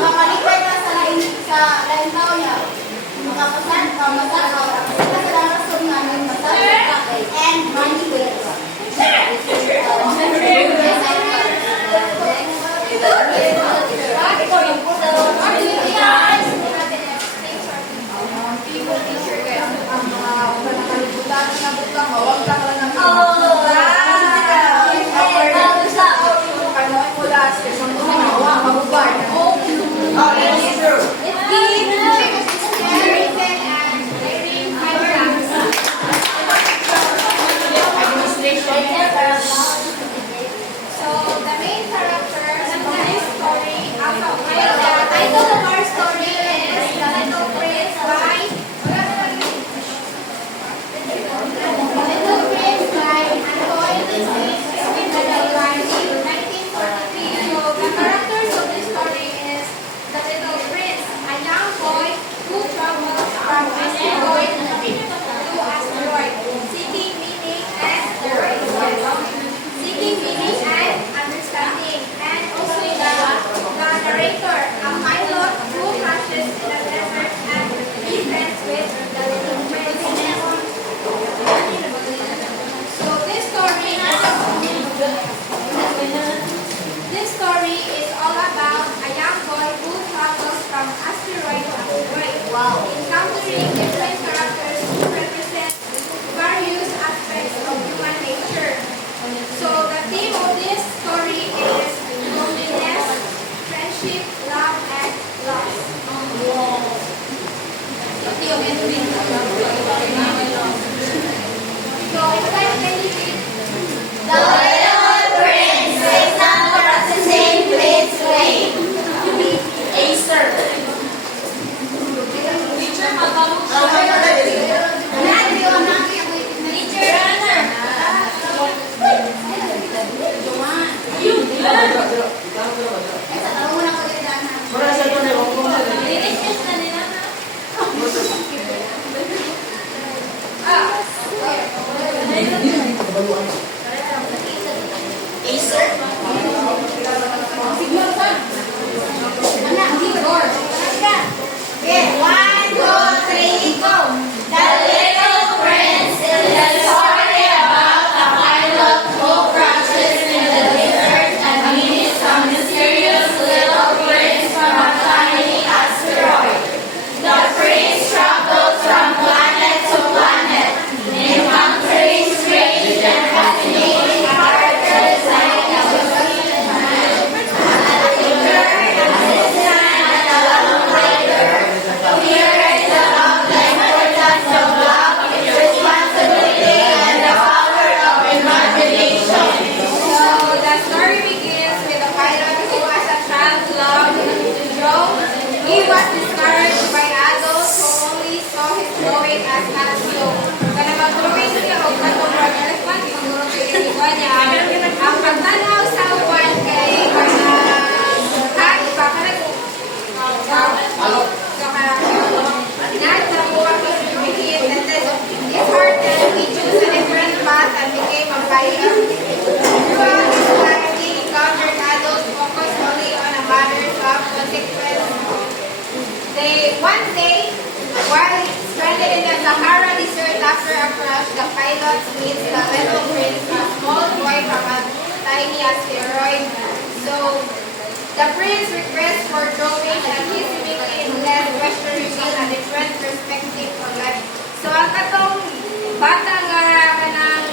Makakalipay ka sa lain tao niya. Makapasan, pamasan, kasi sa rason nga ng masal, and money will come. Encountering different characters who represent various aspects of human nature. So the theme of this story is loneliness, friendship, love, and loss. So can you read? The Little Prince is not practicing Prince way. Acer. One day, while stranded in the Sahara Desert after a crash, the pilot meets the Little Prince, a small boy from a tiny asteroid. So, the prince requests for drawing and his making led question reveal a different perspective on life. So, ang katong bata nga kanang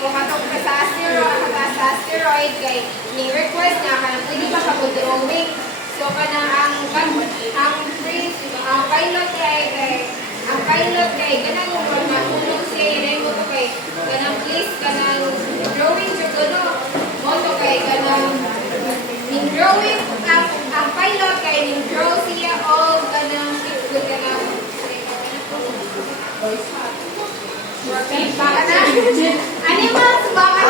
kumatong ka sa asteroid kay ni-request na kanang pwede ba ka-drawing. So kanang ang prince, ang pilot kay kanang matulog siya rin mo to kay kanang please kanang drawing sa kuno mo to kay kanang ning drawing ang pilot kay ning draw siya all kanang good kanang baka na animals baka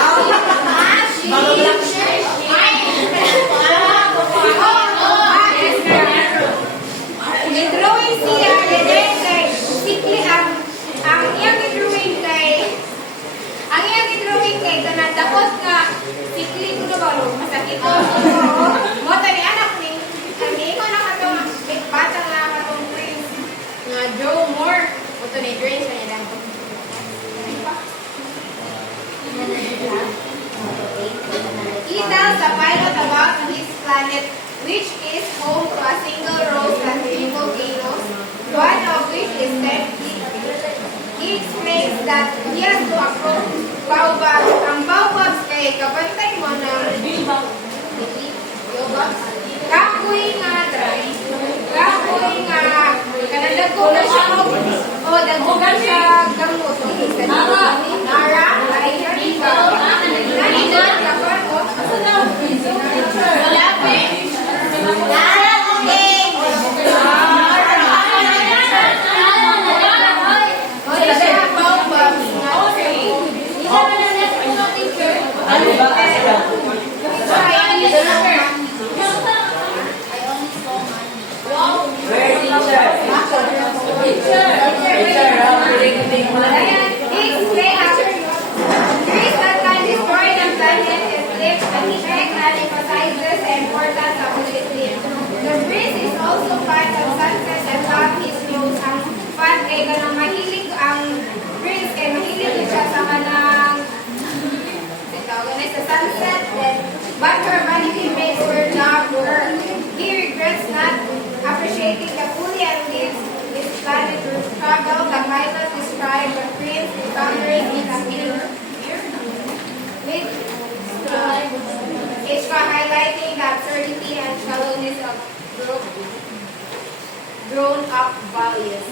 drawing siya kay sikli ang iyang drawing kay kanang dakot ka sikli ko ba masakit ko mo tani anak ning but her vanity makes her job work. He regrets not appreciating the fully and lives his planet through struggle. The pilot described the prince encounters in the mirror. With Ishva highlighting the absurdity and shallowness of grown-up values.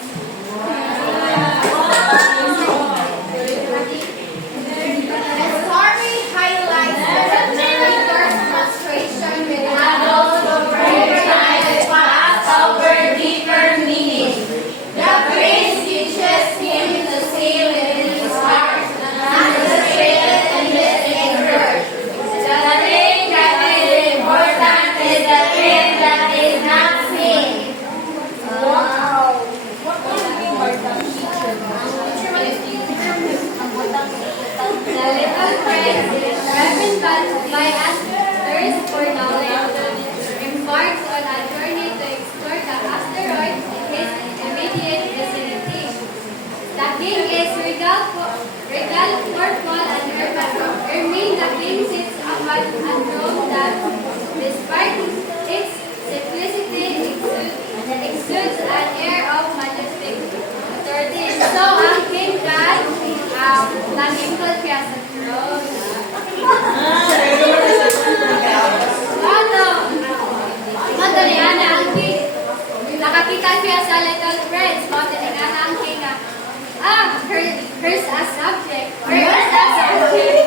The story highlights the narrator's frustration with adults who recognize past over deeper meaning. The prince teaches him to see within his heart, not to trade in his anger. The thing that is important is the thing that is not seen. Wow! The Little Prince, driven by a thirst for knowledge, embarks on a journey to explore the asteroids in his immediate vicinity. The king is regal, purple, and Ermine. The king sits upon a throne that, despite its simplicity, exudes an air of majestic authority. So, ang king kan nagingkol siya sa throne. Mato ni Ana ang king. Nakakita siya sa Little Prince. Mato ni Ana ang king hers as subject. Hers as subject.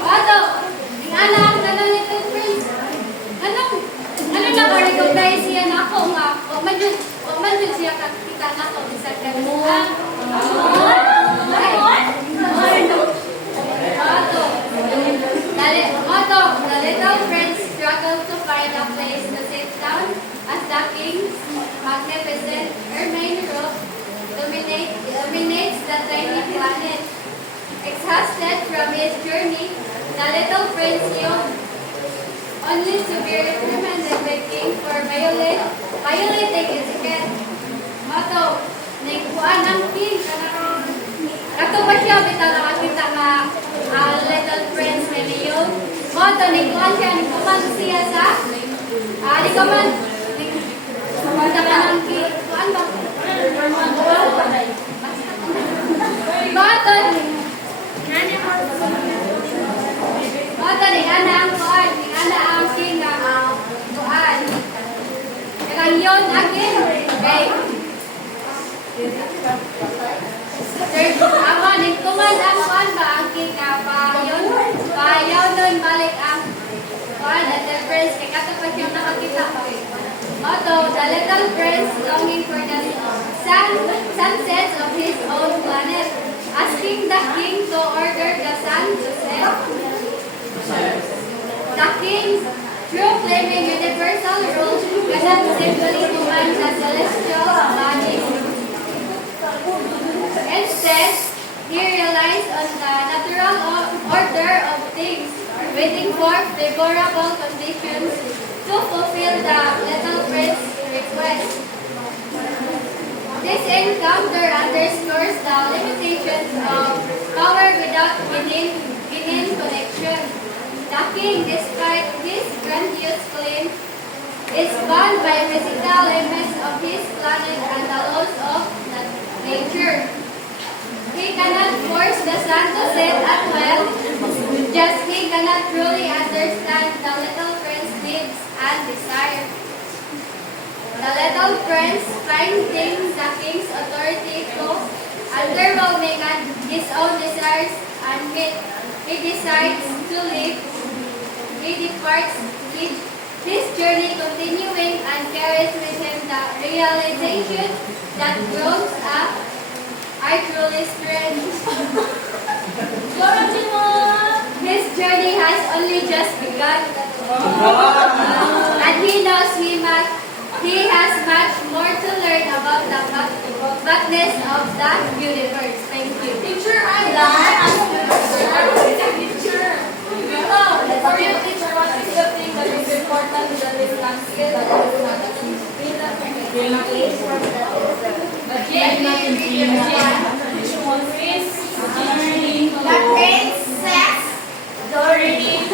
Mato, ni Ana ang tanong Little Prince. Ano na-recognize siya na ako nga? Huwag man yun siya kakita na ako sa kanuha. The Little Prince struggled to find a place to sit down as the king's magnificent Ermine roof dominates the tiny planet. Exhausted from his journey, the Little Prince yawned, only to be reprimanded by King for violating etiquette. Mato, nagkuhan ng king kato ba siya bitaw nakakita nga Little Prince na niyo. Mato, nagkuhan siya, nagkuhan siya sa nagkuhan ka ng king. Kuhan ba? Mato, ni Ana ang kuhan, ni Ana ang king nga kuhan. Kaya yun again, kay ako, nagkuman ang kuhan ba ang king nga payaw nun balik ang kuhan at the prince, kaya katapos yung nakakita ko. Mato, the Little Prince longing for the sunsets of his own planet, asking the king to order the sun to set. The king, through claiming universal rules, cannot simply command the celestial bodies. Instead, he relies on the natural order of things, waiting for favorable conditions to fulfill the Little Prince's request. This encounter underscores the limitations of power without within connection. The king, despite his grandiose claim, is bound by physical limits of his planet and the laws of nature. He cannot force the sun to set at will, just he cannot truly understand the Little Prince's needs and desires. The Little Prince, finding the king's authority close, underwhelming and his own desires unmet, he decides to leave. He departs his journey continuing and carries with him the realization that grown up are truly strange. His journey has only just begun. And he knows he has much more to learn about the vastness of the universe. Thank you. Teacher, I'm teacher. For you, teacher, what is the thing that is important in the this landscape? The princess Dorothy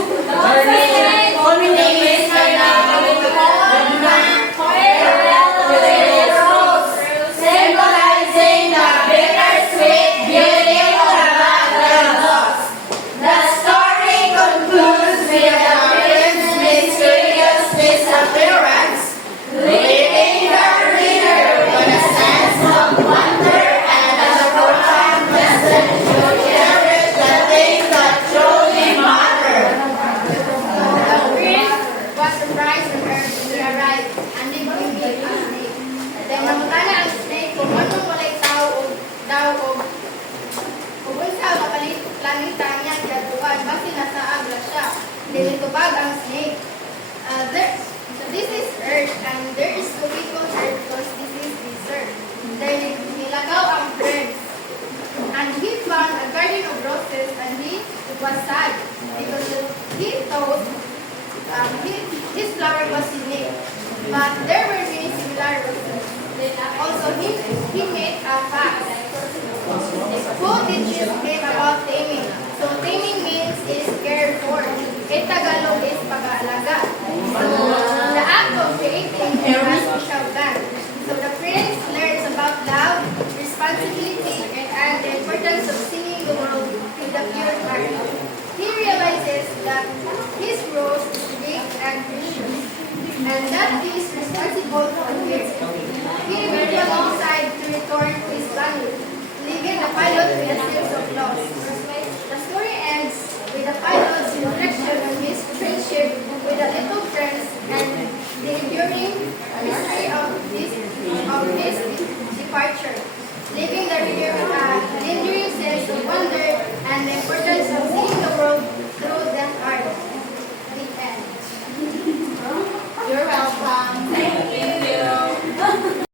nilitubag ang snake. This is earth, and there is two people earth because this is desert. Then nilagaw ang birds. And he found a garden of roses, and he was sad because he thought his flower was unique. But there were many similar roses. Also, he made a fact. Who teaches him about taming? So taming means is care for. Tagalog is pag-aalaga. So the act of creating a special band. So the prince learns about love, responsibility, and the importance of seeing the world with a pure heart. He realizes that his rose is big and precious, and that he is responsible for it. He will alongside to return to his family, leaving the pilot with a sense of loss. The story